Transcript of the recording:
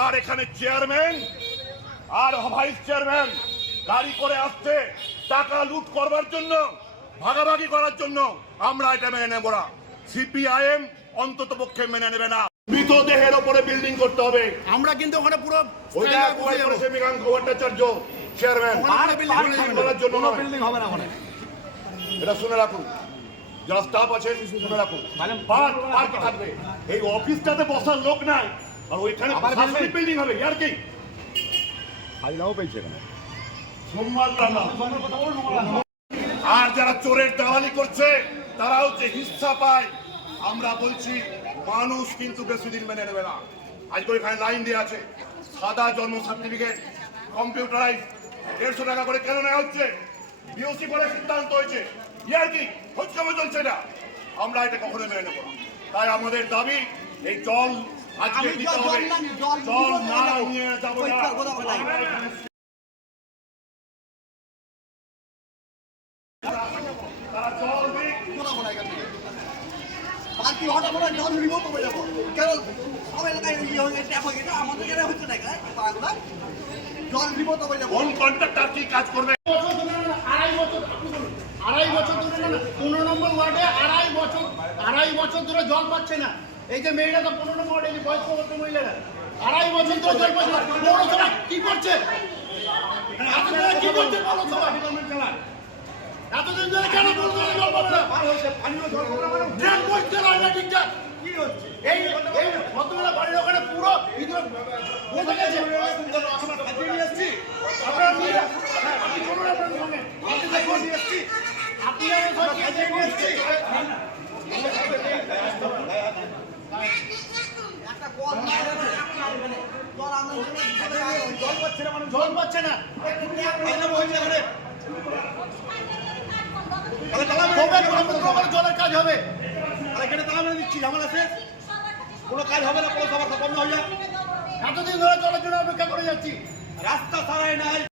আর এখানে চেয়ারম্যান আর vice chairman গাড়ি করে আসছে টাকা লুট করবার জন্য ভাগাভাগি করার জন্য। আমরা এটা মেনে নেব না। সিপিআইএম অন্তত পক্ষে মেনে নেবে না। মৃতদেহের ওপরে বিল্ডিং করতে হবে। আমরা কিন্তু ওখানে পুরো ওইটা ভট্টাচার্য চেয়ারম্যান। করার জন্য বিল্ডিং হবে না ওখানে। এটা শুনে রাখুন। যারা স্টাফ আছে শুনে রাখুন। থাকবে। এই অফিসটাতে বসার লোক নাই। আর ওইখানে প্রশাসনিক বিল্ডিং হবে আর কি? পেয়েছে এখানে। আর যারা চোরের দালালি করছে তারা হচ্ছে হিস্সা পায় আমরা বলছি মানুষ কিন্তু বেশি দিন মেনে নেবে না। আজকে ওইখানে লাইন দিয়ে আছে সাদা জন্ম সার্টিফিকেট কম্পিউটারাইজ দেড়শো টাকা করে কেন নেওয়া হচ্ছে? বিওসি করে সিদ্ধান্ত হয়েছে। ইয়ার কি? হচ্ছে চলছে না আমরা এটা কখনো মেনে নেব তাই আমাদের দাবি এই জল আজকে দিতে হবে। জল জল না না, নিয়ে যাব। না। পরিষ্কার কথা বলাই। আমরা এখানে তারা জল দিক। বাকি হঠাৎ করে জল রিমোট যাব? কেন সব এলাকায় ইয়ে হয়ে ট্যাপ গেছে আমাদের এখানে হচ্ছে না জল রিমোট হয়ে যাব। কোন কন্ট্রাক্টর কি কাজ করবে? আড়াই বছর আড়াই বছর ধরে না, পনেরো নম্বর ওয়ার্ডে আড়াই বছর আড়াই বছর ধরে জল পাচ্ছে না। এই যে মেয়েরা তো পনেরো এই যে বয়স্ক বয়স্ক মহিলারা, আড়াই বছর ধরে জল পাচ্ছে কি করছে? বাড়ির ওখানে পুরো ভিতরে বসে গেছে। আপনারা আপনি কাজ হবে এখানে দিচ্ছি ঝামেলা শেষ কোনো কাজ হবে না সবার বন্ধ হয়ে এতদিন ধরে জলের জন্য অপেক্ষা করে যাচ্ছি রাস্তা সারাই নাই।